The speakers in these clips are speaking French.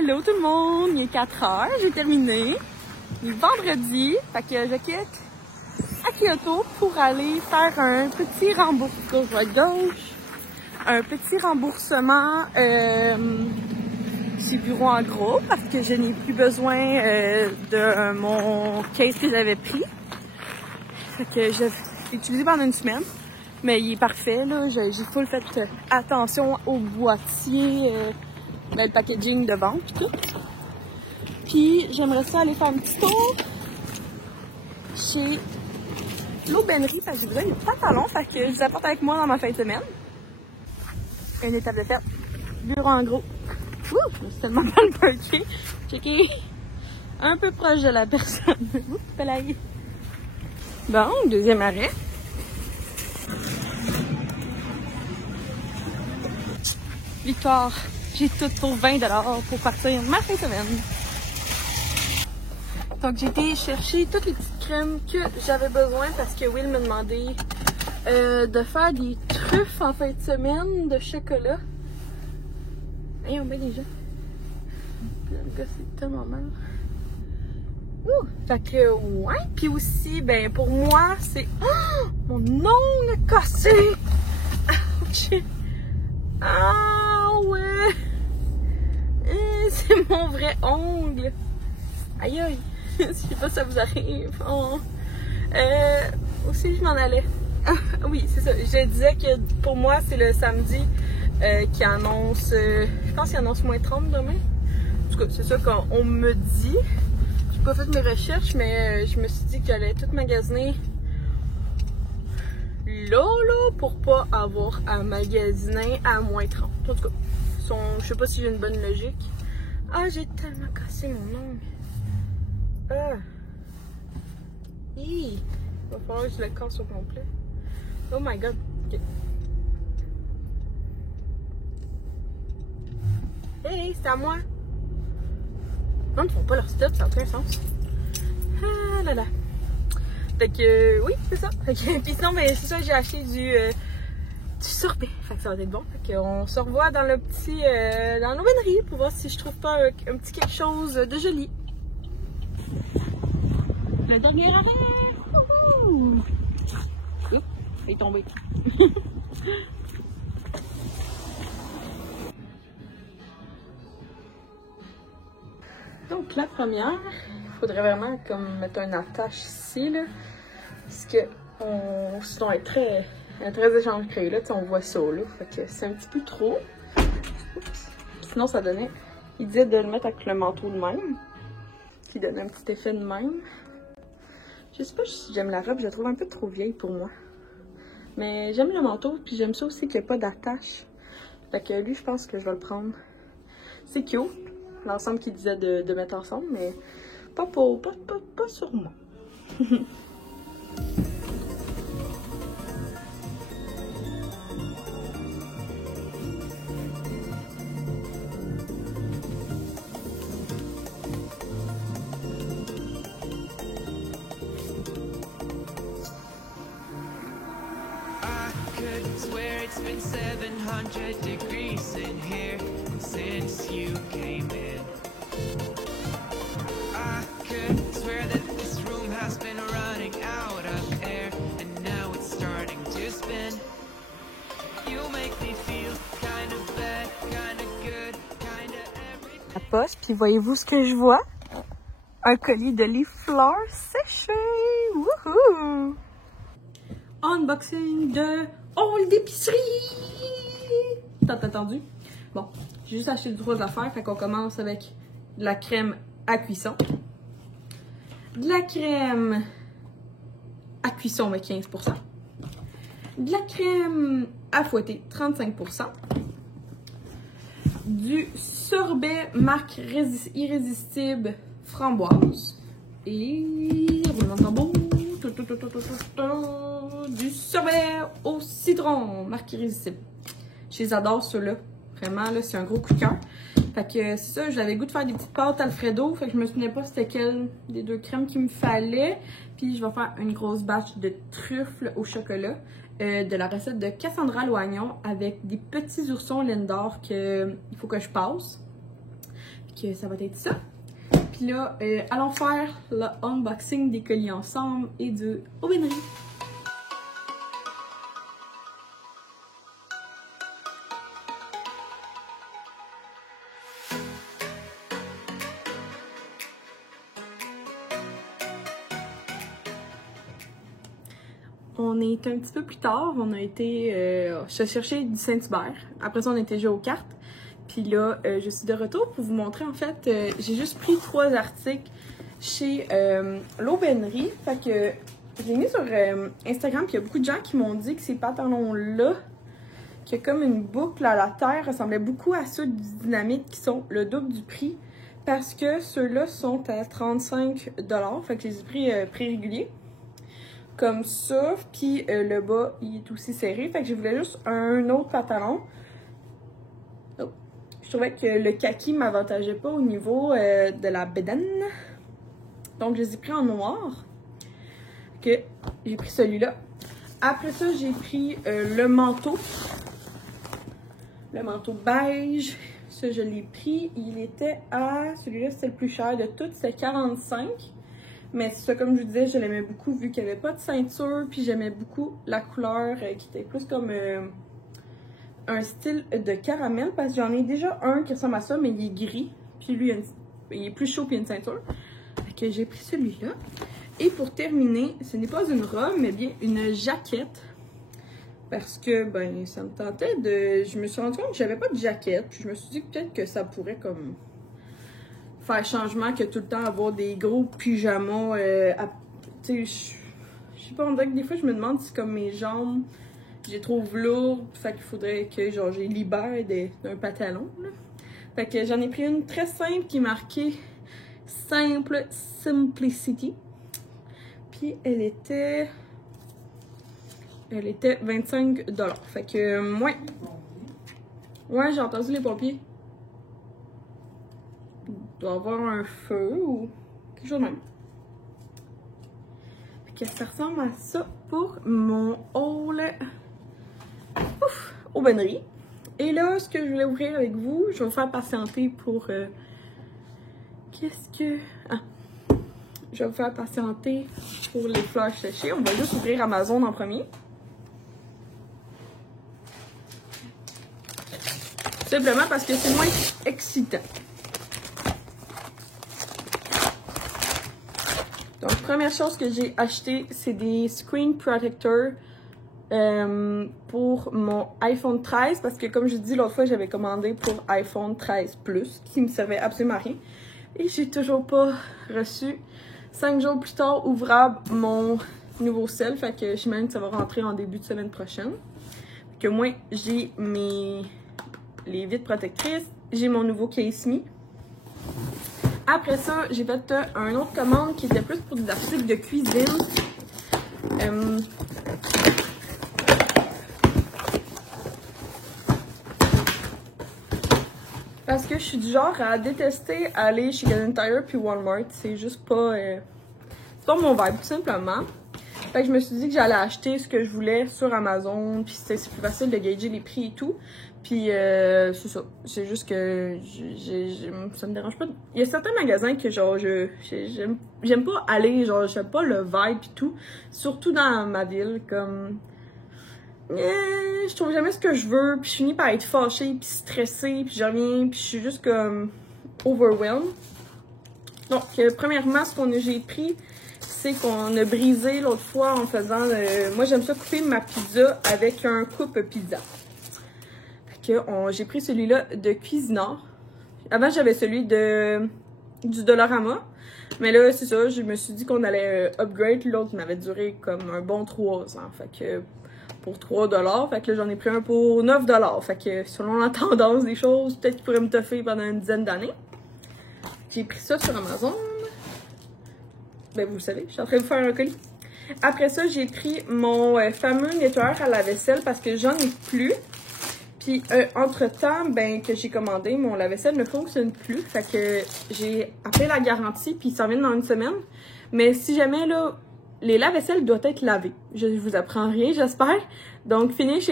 Allô tout le monde, il est 4 heures, j'ai terminé. Il est vendredi, fait que je quitte à Kyoto pour aller faire un petit remboursement gauche, un petit remboursement chez Bureau en gros parce que je n'ai plus besoin de mon case que j'avais pris. Fait que je l'ai utilisé pendant une semaine, mais il est parfait là. J'ai full fait attention au boîtier. Le packaging de vente pis tout. Puis j'aimerais ça aller faire un petit tour chez l'aubainerie parce que j'ai besoin de pantalons, fait que je les apporte avec moi dans ma fin de semaine. Une étape de fête. Bureau en gros. Ouh, c'est tellement mal perché. Checker. Un peu proche de la personne. Ouh, pelaille. Bon, deuxième arrêt. Victoire. J'ai tout pour 20$ pour partir ma fin de semaine. Donc j'ai été chercher toutes les petites crèmes que j'avais besoin parce que Will m'a demandé de faire des truffes en fin de semaine de chocolat. Hey, on met les gens. Le gars, c'est tellement mal. Ouh! Fait que ouais. Puis aussi, ben pour moi, c'est. Oh! Mon ongle cassé! Ouch! Ah ouais! C'est mon vrai ongle. Aïe aïe. Je sais pas si ça vous arrive. Oh. Aussi, je m'en allais. Ah, oui, c'est ça. Je disais que pour moi, c'est le samedi qui annonce. Je pense qu'il annonce moins 30 demain. En tout cas, c'est ça qu'on me dit. J'ai pas fait mes recherches, mais je me suis dit que j'allais tout magasiner là, pour pas avoir à magasiner à moins 30. En tout cas, je sais pas si j'ai une bonne logique. Ah, j'ai tellement cassé mon ongle. Il va falloir que je le casse au complet. Oh my god. Okay. Hey, c'est à moi. Non, ils font pas leur stop, ça n'a aucun sens. Ah là là. Fait que, oui, c'est ça. Fait que, puis sinon, ben, c'est ça, j'ai acheté du sorbet. Fait que ça va être bon. Fait qu'on se revoit dans le petit, dans l'aubainerie pour voir si je trouve pas un petit quelque chose de joli. Le dernier arrêt! Ouh! Oups, il est tombé. Donc la première, il faudrait vraiment comme mettre une attache ici là, parce que sinon elle est très échancrée là, on voit ça là, fait que c'est un petit peu trop. Oups. Sinon ça donnait, il disait de le mettre avec le manteau de même, qui donne un petit effet de même. Je sais pas si j'aime la robe, je la trouve un peu trop vieille pour moi. Mais j'aime le manteau, puis j'aime ça aussi qu'il n'y a pas d'attache. Fait que lui, je pense que je vais le prendre. C'est cute, l'ensemble qu'il disait de mettre ensemble, mais pas sur moi. Swear it's been 700 degrees in here since you came in. I could swear that this room has been running out of air and now it's starting to spin. You make me feel kind of bad, kind of good, kind of everything. La poche, puis voyez-vous ce que je vois? Un colis de leaf fleurs séché! Wouhou! Unboxing de haul d'épicerie! T'as attendu? Bon, j'ai juste acheté 3 affaires, fait qu'on commence avec de la crème à cuisson. De la crème à cuisson, mais 15%. De la crème à fouetter, 35%. Du sorbet marque irrésistible framboise. Et roulement de tambour. Du sorbet au citron, marque irrésistible. Je les adore ceux-là. Vraiment, là, c'est un gros coup de cœur. Fait que c'est ça, j'avais le goût de faire des petites pâtes Alfredo. Fait que je me souvenais pas c'était quelle des deux crèmes qu'il me fallait. Puis je vais faire une grosse batch de truffles au chocolat. De la recette de Cassandra Loignon avec des petits oursons Lindor qu'il faut que je passe. que ça va être ça. Puis là, allons faire le unboxing des colis ensemble et de Aubainerie. On est un petit peu plus tard, on a été se chercher du Saint-Hubert. Après ça, on était joué aux cartes. Puis là, je suis de retour pour vous montrer, en fait, j'ai juste pris 3 articles chez l'Aubainerie. Fait que j'ai mis sur Instagram, puis il y a beaucoup de gens qui m'ont dit que ces pantalons-là, qui a comme une boucle à la terre, ressemblaient beaucoup à ceux du Dynamite qui sont le double du prix. Parce que ceux-là sont à 35 $. Fait que je les ai pris prix régulier. Comme ça, puis le bas, il est aussi serré. Fait que je voulais juste un autre pantalon. Oh. Je trouvais que le kaki m'avantageait pas au niveau de la bédaine. Donc, je les ai pris en noir. Que j'ai pris celui-là. Après ça, j'ai pris le manteau. Le manteau beige. Ça, je l'ai pris. Il était à... Celui-là, c'était le plus cher de tous. C'était 45 $. Mais c'est ça, comme je vous disais, je l'aimais beaucoup vu qu'il n'y avait pas de ceinture. Puis j'aimais beaucoup la couleur qui était plus comme un style de caramel. Parce que j'en ai déjà un qui ressemble à ça, mais il est gris. Puis lui, il est plus chaud puis il y a une ceinture. Fait que j'ai pris celui-là. Et pour terminer, ce n'est pas une robe, mais bien une jaquette. Parce que, ben, ça me tentait de... Je me suis rendu compte que j'avais pas de jaquette. Puis je me suis dit peut-être que ça pourrait comme... faire changement que tout le temps avoir des gros pyjamas tu sais, je sais pas, on dirait que des fois je me demande si comme mes jambes je les trouve lourdes, fait qu'il faudrait que genre j'ai libère d'un pantalon là. Fait que j'en ai pris une très simple qui est marquée simple simplicity, puis elle était 25 $. Fait que ouais, j'ai entendu les pompiers. Il doit avoir un feu ou quelque chose de même. Fait que ça ressemble à ça pour mon haul Aubainerie. Et là, ce que je voulais ouvrir avec vous, je vais vous faire patienter pour... qu'est-ce que... Ah! Je vais vous faire patienter pour les fleurs séchées. On va juste ouvrir Amazon en premier. Simplement parce que c'est moins excitant. Donc, première chose que j'ai acheté, c'est des screen protectors pour mon iPhone 13. Parce que, comme je dis l'autre fois, j'avais commandé pour iPhone 13 Plus, qui me servait absolument à rien. Et j'ai toujours pas reçu. 5 jours plus tard, ouvrable, mon nouveau sel. Fait que j'imagine que ça va rentrer en début de semaine prochaine. Fait que moi, j'ai les vitres protectrices. J'ai mon nouveau Case Me. Après ça, j'ai fait un autre commande qui était plus pour des articles de cuisine. Parce que je suis du genre à détester aller chez Canadian Tire puis Walmart. C'est juste pas... c'est pas mon vibe, tout simplement. Fait que je me suis dit que j'allais acheter ce que je voulais sur Amazon. Puis c'est plus facile de gager les prix et tout. Puis c'est ça. C'est juste que ça me dérange pas. Il y a certains magasins que genre j'aime pas aller, genre j'aime pas le vibe et tout. Surtout dans ma ville, comme je trouve jamais ce que je veux. Puis je finis par être fâchée puis stressée. Puis je reviens puis je suis juste comme overwhelmed. Donc premièrement, j'ai pris, c'est qu'on a brisé l'autre fois en faisant moi j'aime ça couper ma pizza avec un coupe pizza. J'ai pris celui-là de Cuisinart. Avant, j'avais celui du Dollarama. Mais là, c'est ça, je me suis dit qu'on allait upgrade. L'autre m'avait duré comme un bon 3 ans. Fait que pour 3 $. Fait que là, j'en ai pris un pour 9 $. Fait que selon la tendance des choses, peut-être qu'il pourrait me toffer pendant une dizaine d'années. J'ai pris ça sur Amazon. Ben, vous le savez, je suis en train de vous faire un colis. Après ça, j'ai pris mon fameux nettoyeur à la vaisselle parce que j'en ai plus. Puis, entre-temps, ben, que j'ai commandé, mon lave-vaisselle ne fonctionne plus. Fait que j'ai appelé la garantie, puis ils s'en viennent dans une semaine. Mais si jamais, là, les lave-vaisselles doivent être lavées. Je vous apprends rien, j'espère. Donc, Finish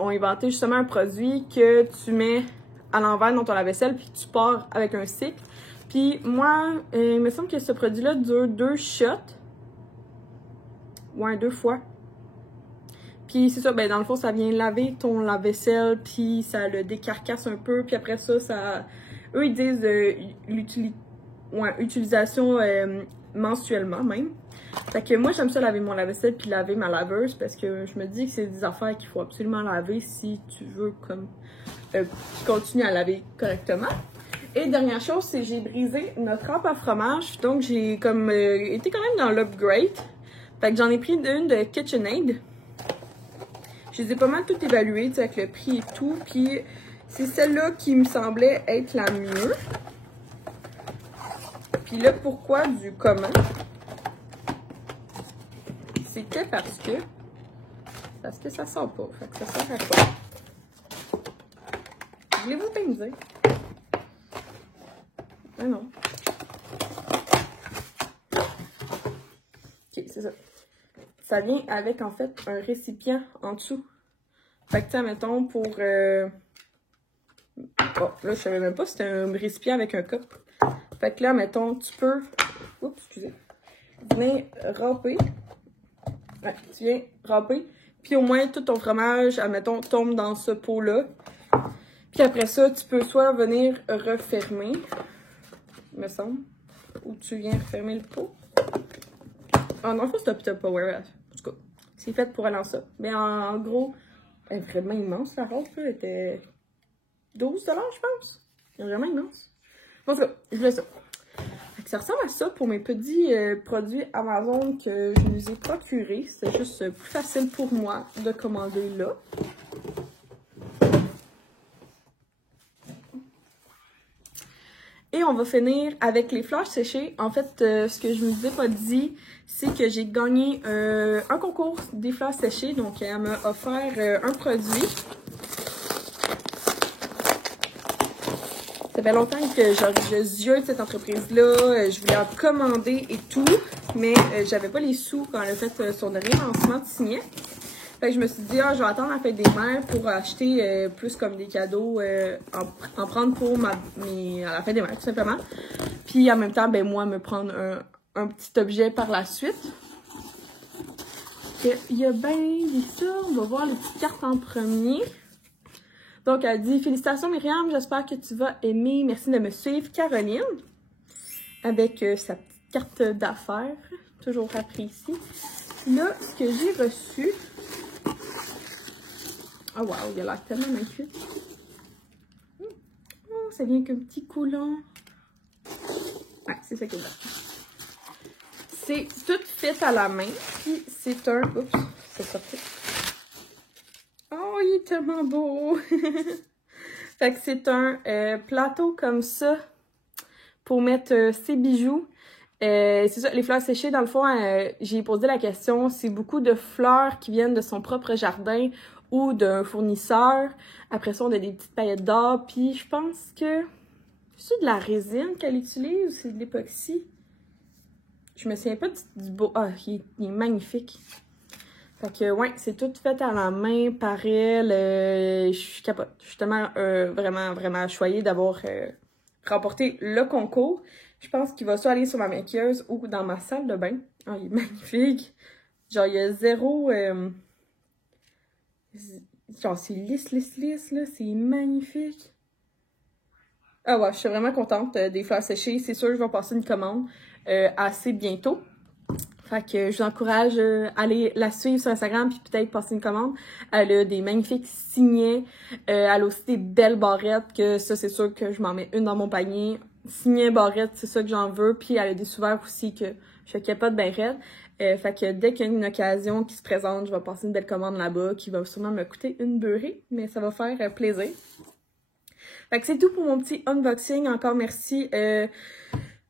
ont inventé justement un produit que tu mets à l'envers dans ton lave-vaisselle, puis tu pars avec un cycle. Puis moi, il me semble que ce produit-là dure 2 shots. Ouais, 2 fois. Puis c'est ça, ben dans le fond, ça vient laver ton lave-vaisselle, puis ça le décarcasse un peu, puis après ça, eux, ils disent utilisation mensuellement même. Fait que moi, j'aime ça laver mon lave-vaisselle puis laver ma laveuse, parce que je me dis que c'est des affaires qu'il faut absolument laver si tu veux comme continuer à laver correctement. Et dernière chose, c'est que j'ai brisé notre râpe à fromage, donc j'ai comme été quand même dans l'upgrade. Fait que j'en ai pris une de KitchenAid. Je les ai pas mal toutes évaluées, avec le prix et tout. Puis c'est celle-là qui me semblait être la mieux. Puis là, pourquoi du comment? C'était parce que ça sort pas. Fait que ça sert à quoi? Voulez-vous bien me dire? Ah non. Ok, c'est ça. Ça vient avec, en fait, un récipient en dessous. Fait que, mettons, pour... Oh, là, je savais même pas si c'était un récipient avec un cup. Fait que là, mettons, tu peux... Oups, excusez. Venir râper. Ouais, tu viens râper. Puis au moins, tout ton fromage, admettons, tombe dans ce pot-là. Puis après ça, tu peux soit venir refermer, me semble. Ou tu viens refermer le pot. Ah non, c'est un Power. En tout cas, c'est fait pour aller en ça. Mais en gros, elle est vraiment immense, la robe. Elle était 12 $, je pense. Elle est vraiment immense. En tout cas, je voulais ça. Ça ressemble à ça pour mes petits produits Amazon que je nous ai procurés. C'est juste plus facile pour moi de commander là. Et on va finir avec les fleurs séchées. En fait, ce que je ne vous ai pas dit, c'est que j'ai gagné un concours des fleurs séchées. Donc, elle m'a offert un produit. Ça fait longtemps que je ziote cette entreprise-là. Je voulais en commander et tout, mais j'avais pas les sous quand elle a fait son rélancement de signet. Fait que je me suis dit, je vais attendre la fête des mères pour acheter plus comme des cadeaux, en prendre pour à la fête des mères, tout simplement. Puis en même temps, ben moi, me prendre un petit objet par la suite. Il y a bien des ça. On va voir les petites cartes en premier. Donc, elle dit « Félicitations Myriam, j'espère que tu vas aimer. Merci de me suivre. Caroline. » Avec sa petite carte d'affaires. Toujours appréciée. Là, ce que j'ai reçu... Oh wow, il a l'air tellement magnifique. Oh, ça vient qu'un petit coulant. Ouais, c'est ça qu'il y a. C'est tout fait à la main. Puis c'est un... Oups, c'est sorti. Oh, il est tellement beau! Fait que c'est un plateau comme ça pour mettre ses bijoux. C'est ça, les fleurs séchées, dans le fond, j'ai posé la question, c'est beaucoup de fleurs qui viennent de son propre jardin ou d'un fournisseur. Après ça, on a des petites paillettes d'or. Puis je pense que c'est de la résine qu'elle utilise ou c'est de l'époxy? Je me souviens pas du beau... Ah, il est magnifique! Fait que, ouais, c'est tout fait à la main par elle. Je suis capote. Je suis tellement, vraiment, vraiment choyée d'avoir remporté le concours. Je pense qu'il va soit aller sur ma maquilleuse ou dans ma salle de bain. Oh, il est magnifique. Genre, il y a zéro... genre, c'est lisse, là. C'est magnifique. Ah ouais, je suis vraiment contente des fleurs séchées. C'est sûr, je vais passer une commande assez bientôt. Fait que je vous encourage à aller la suivre sur Instagram puis peut-être passer une commande. Elle a des magnifiques signets. Elle a aussi des belles barrettes que ça, c'est sûr que je m'en mets une dans mon panier. Signets, barrettes, c'est ça que j'en veux. Puis elle a des sous-verts aussi que je capote bien raide. Fait que dès qu'il y a une occasion qui se présente, je vais passer une belle commande là-bas qui va sûrement me coûter une beurrée. Mais ça va faire plaisir. Fait que c'est tout pour mon petit unboxing. Encore merci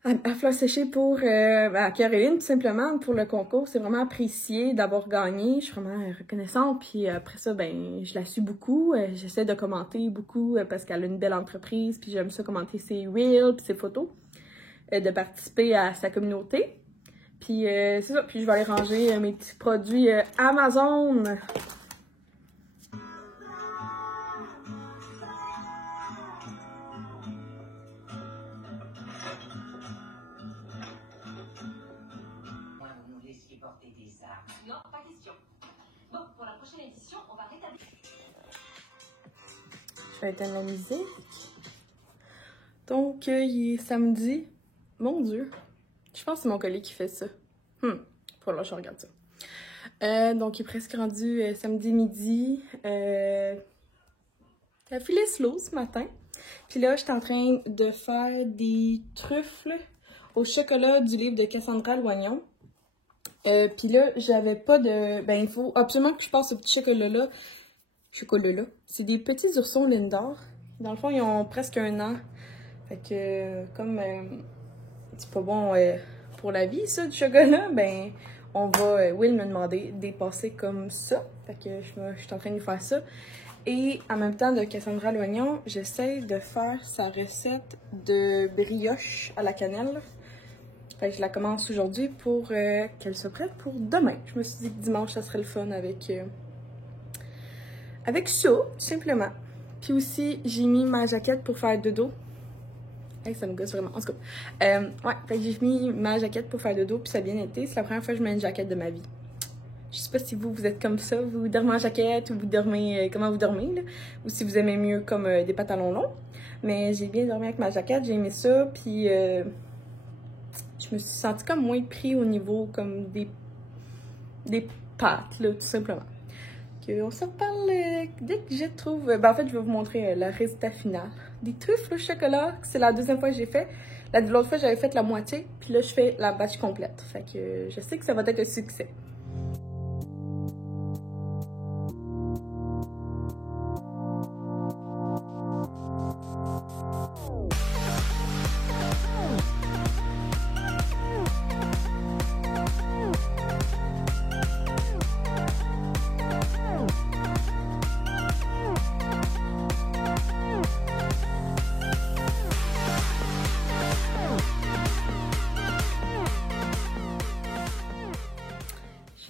à Fleurs Séchées pour à Caroline, tout simplement, pour le concours. C'est vraiment apprécié d'avoir gagné. Je suis vraiment reconnaissante. Puis après ça, ben, je la suis beaucoup. J'essaie de commenter beaucoup parce qu'elle a une belle entreprise. Puis j'aime ça commenter ses reels puis ses photos. De participer à sa communauté. Puis c'est ça. Puis je vais aller ranger mes petits produits Amazon. Je vais éteindre la musique. Donc, il est samedi. Mon Dieu. Je pense que c'est mon collègue qui fait ça. Faut là, je regarde ça. Donc, il est presque rendu samedi midi. Ça filé slow ce matin. Puis là, j'étais en train de faire des truffles au chocolat du livre de Cassandra Loignon. Puis là, j'avais pas de... Ben, il faut absolument que je passe ce petit chocolat-là. Chocolat-là. C'est des petits oursons Lindor. Dans le fond, ils ont presque 1 an. Fait que, comme c'est pas bon pour la vie, ça, du chocolat, ben, on va... Will me demander de les passer comme ça. Fait que je suis en train de lui faire ça. Et en même temps, de Cassandra Loignon, j'essaie de faire sa recette de brioche à la cannelle. Fait que je la commence aujourd'hui pour qu'elle soit prête pour demain. Je me suis dit que dimanche, ça serait le fun avec ça, tout simplement. Puis aussi, j'ai mis ma jaquette pour faire dodo. Hey, ça me gosse vraiment. En tout cas, ouais, fait que j'ai mis ma jaquette pour faire dodo, puis ça a bien été. C'est la première fois que je mets une jaquette de ma vie. Je sais pas si vous êtes comme ça, vous dormez en jaquette ou vous dormez, comment vous dormez, là. Ou si vous aimez mieux comme des pantalons longs. Mais j'ai bien dormi avec ma jaquette, j'ai aimé ça, puis je me suis sentie comme moins pris au niveau comme des pattes, là, tout simplement. On se reparle dès que je trouve... Ben, en fait, je vais vous montrer le résultat final. Des truffes au chocolat, c'est la deuxième fois que j'ai fait. L'autre fois, j'avais fait la moitié, puis là, je fais la batch complète. Fait que je sais que ça va être un succès.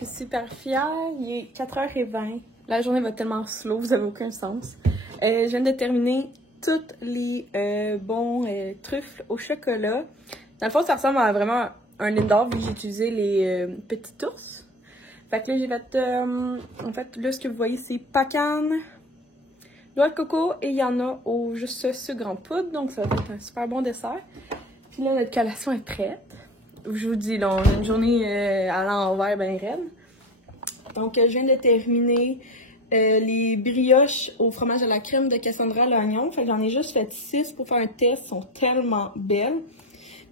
Je suis super fière, il est 4h20. La journée va tellement slow, vous avez aucun sens. Je viens de terminer toutes les bons truffes au chocolat. Dans le fond, ça ressemble à vraiment un Lindor vu que j'ai utilisé les petits ours. Fait que là, j'ai fait, en fait, là, ce que vous voyez, c'est pacane, noix de coco et il y en a au juste sucre en poudre. Donc, ça va être un super bon dessert. Puis là, notre collation est prête. Je vous dis, là, on a une journée à l'envers bien raide. Donc, je viens de terminer les brioches au fromage à la crème de Cassandra Loignon. Fait que j'en ai juste fait 6 pour faire un test. Elles sont tellement belles.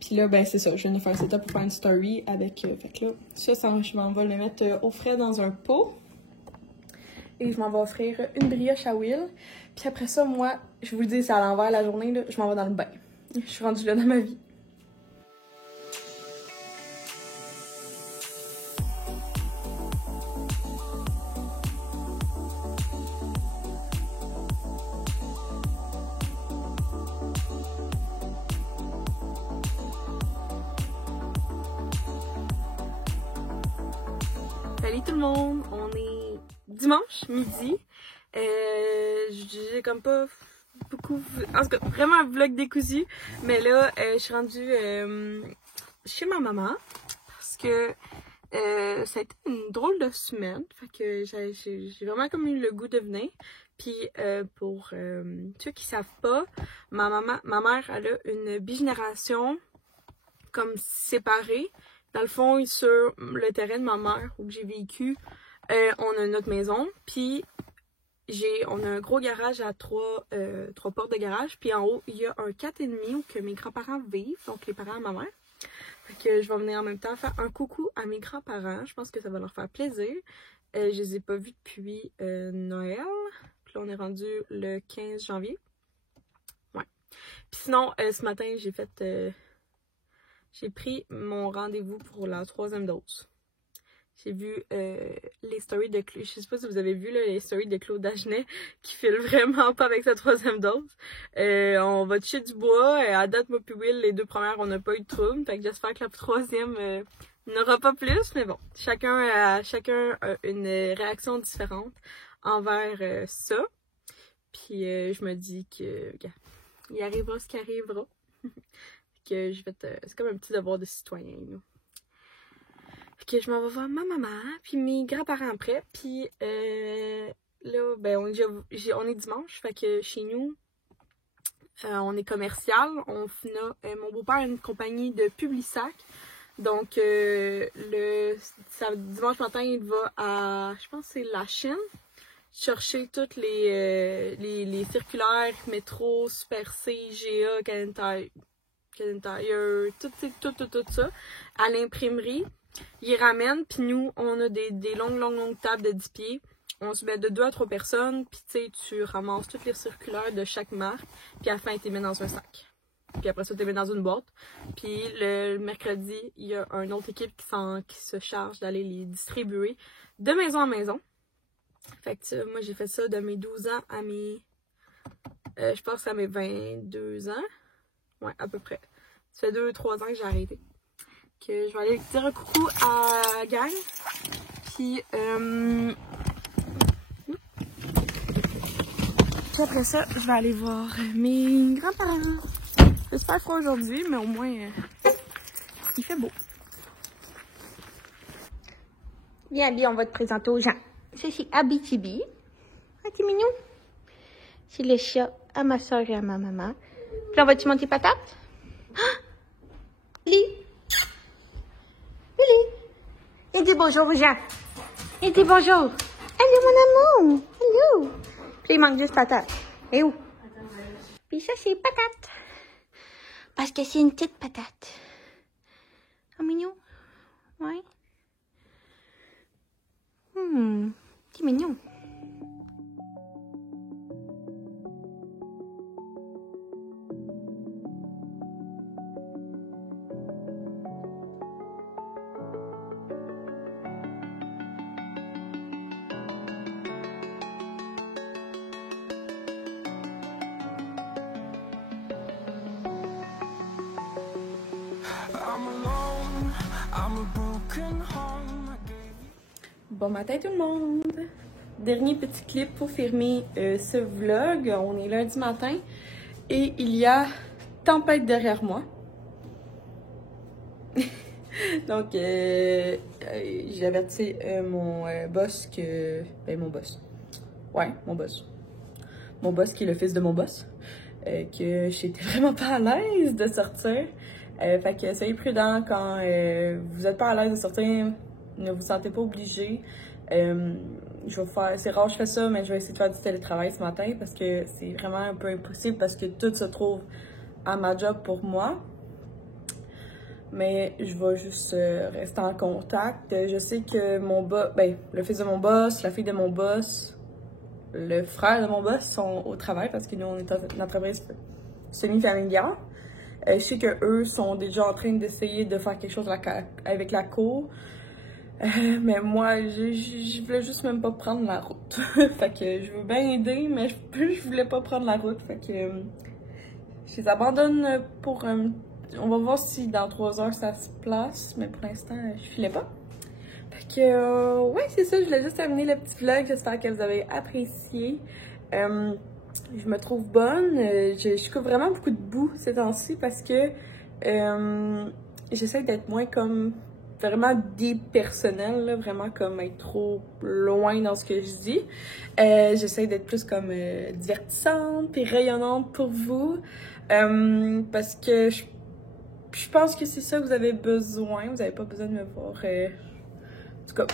Puis là, ben c'est ça. Je viens de faire un setup pour faire une story avec... fait que là, ça je m'en vais le mettre au frais dans un pot. Et je m'en vais offrir une brioche à Will. Puis après ça, moi, je vous le dis, c'est à l'envers la journée, là, je m'en vais dans le bain. Je suis rendue là dans ma vie. Salut tout le monde, on est dimanche midi. J'ai comme pas beaucoup... En tout cas, vraiment un vlog décousu. Mais là, je suis rendue chez ma maman parce que ça a été une drôle de semaine. Fait que j'ai vraiment comme eu le goût de venir. Puis pour ceux qui savent pas, ma mère, elle a une bigénération comme séparée. Dans le fond, sur le terrain de ma mère où j'ai vécu, on a notre maison, puis on a un gros garage à trois portes de garage, puis en haut, il y a un 4,5 où que mes grands-parents vivent, donc les parents de ma mère. Fait que je vais venir en même temps faire un coucou à mes grands-parents, je pense que ça va leur faire plaisir. Je les ai pas vus depuis Noël, puis là on est rendu le 15 janvier. Ouais. Puis sinon, ce matin, j'ai pris mon rendez-vous pour la 3e dose. J'ai vu les stories de Claude. Je sais pas si vous avez vu là, les stories de Claude Dagenet qui file vraiment pas avec sa 3e dose. On va toucher du bois. À date, moi puis Will, les 2 premières, on n'a pas eu de trouble. Fait que j'espère que la 3e n'aura pas plus. Mais bon, chacun a une réaction différente envers ça. Puis je me dis que il arrivera ce qui arrivera. Que je vais c'est comme un petit devoir de citoyen, là. Fait que je m'en vais voir ma maman, puis mes grands-parents après, puis là, ben on est dimanche, fait que chez nous, on est commercial. Mon beau-père a une compagnie de Publisac. Donc, dimanche matin, il va à, je pense que c'est la Chine, chercher toutes les circulaires, métro, Super C, GA, Canadian Tire, tout ça, à l'imprimerie. Il ramène, puis nous, on a des longues tables de 10 pieds. On se met de 2 à 3 personnes, puis tu sais, tu ramasses toutes les circulaires de chaque marque, puis à la fin, tu les mets dans un sac. Puis après ça, tu les mets dans une boîte. Puis le mercredi, il y a une autre équipe qui se charge d'aller les distribuer de maison en maison. Fait que moi, j'ai fait ça de mes 12 ans à mes... je pense à mes 22 ans. Ouais, à peu près. Ça fait 2-3 ans que j'ai arrêté. Que je vais aller dire un coucou à la gang. Puis après ça, je vais aller voir mes grands-parents. C'est super froid aujourd'hui, mais au moins, il fait beau. Viens, Abby, on va te présenter aux gens. Ça, c'est Abitibi. Ah, t'es mignon. C'est le chat à ma soeur et à ma maman. Puis là, vas-tu monter patate? Ah! Lily! Lily! Et dis bonjour aux gens. Et dis bonjour. Allô, mon amour. Allô. Puis il manque juste patate. Et où? Puis ça, c'est patate. Parce que c'est une petite patate. Oh, mignon. Ouais. C'est mignon. Bon matin tout le monde! Dernier petit clip pour filmer ce vlog. On est lundi matin et il y a tempête derrière moi. Donc j'ai averti mon boss que... Ben mon boss. Ouais, mon boss. Mon boss qui est le fils de mon boss. Que j'étais vraiment pas à l'aise de sortir. Fait que soyez prudents quand vous êtes pas à l'aise de sortir. Ne vous sentez pas obligé. C'est rare que je fais ça, mais je vais essayer de faire du télétravail ce matin parce que c'est vraiment un peu impossible parce que tout se trouve à ma job pour moi. Mais je vais juste rester en contact. Je sais que mon boss, le fils de mon boss, la fille de mon boss, le frère de mon boss sont au travail parce que nous, on est une entreprise semi-familiale. Je sais qu'eux sont déjà en train d'essayer de faire quelque chose avec la cour. Mais moi, je voulais juste même pas prendre la route. Fait que je veux bien aider, mais je voulais pas prendre la route. Fait que je les abandonne pour... on va voir si dans 3 heures ça se place, mais pour l'instant, je filais pas. Fait que, ouais, c'est ça, je voulais juste terminer le petit vlog. J'espère que vous avez apprécié. Je me trouve bonne. Je coupe vraiment beaucoup de boue ces temps-ci parce que j'essaie d'être moins comme... vraiment dépersonnel, là, vraiment comme être trop loin dans ce que je dis. J'essaie d'être plus comme divertissante puis rayonnante pour vous parce que je pense que c'est ça que vous avez besoin. Vous n'avez pas besoin de me voir. En tout cas,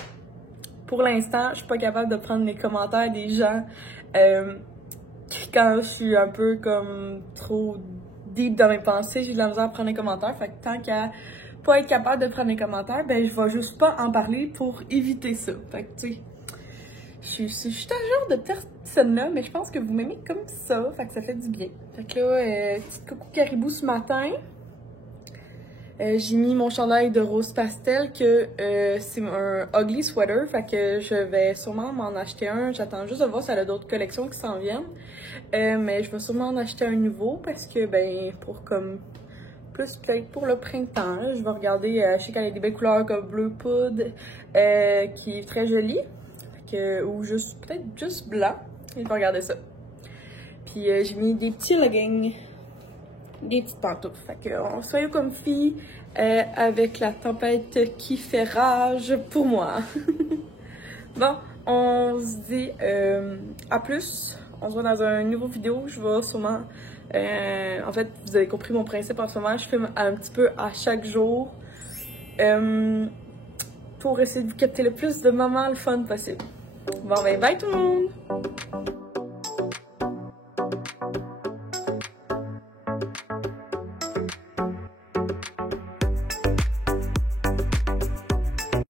pour l'instant, je suis pas capable de prendre les commentaires des gens quand je suis un peu comme trop deep dans mes pensées. J'ai de la misère à prendre les commentaires. Fait que tant qu'à pas être capable de prendre les commentaires, ben je vais juste pas en parler pour éviter ça. Fait que tu sais, je suis un genre de personne-là, mais je pense que vous m'aimez comme ça, fait que ça fait du bien. Fait que là, petite coucou caribou ce matin. J'ai mis mon chandail de rose pastel que c'est un ugly sweater, fait que je vais sûrement m'en acheter un. J'attends juste de voir si elle a d'autres collections qui s'en viennent. Mais je vais sûrement en acheter un nouveau parce que ben pour comme plus peut-être pour le printemps. Je vais regarder, je sais qu'elle a des belles couleurs comme bleu poudre, qui est très jolie. Ou juste, peut-être juste blanc. Je vais regarder ça. Puis j'ai mis des petits leggings, des petites pantoufles. Fait que soyez comme filles avec la tempête qui fait rage pour moi. Bon, on se dit à plus. On se voit dans une nouvelle vidéo. Je vais sûrement... en fait, vous avez compris mon principe en ce moment. Je filme un petit peu à chaque jour. Pour essayer de vous capter le plus de moments le fun possible. Bon, ben bye tout le monde!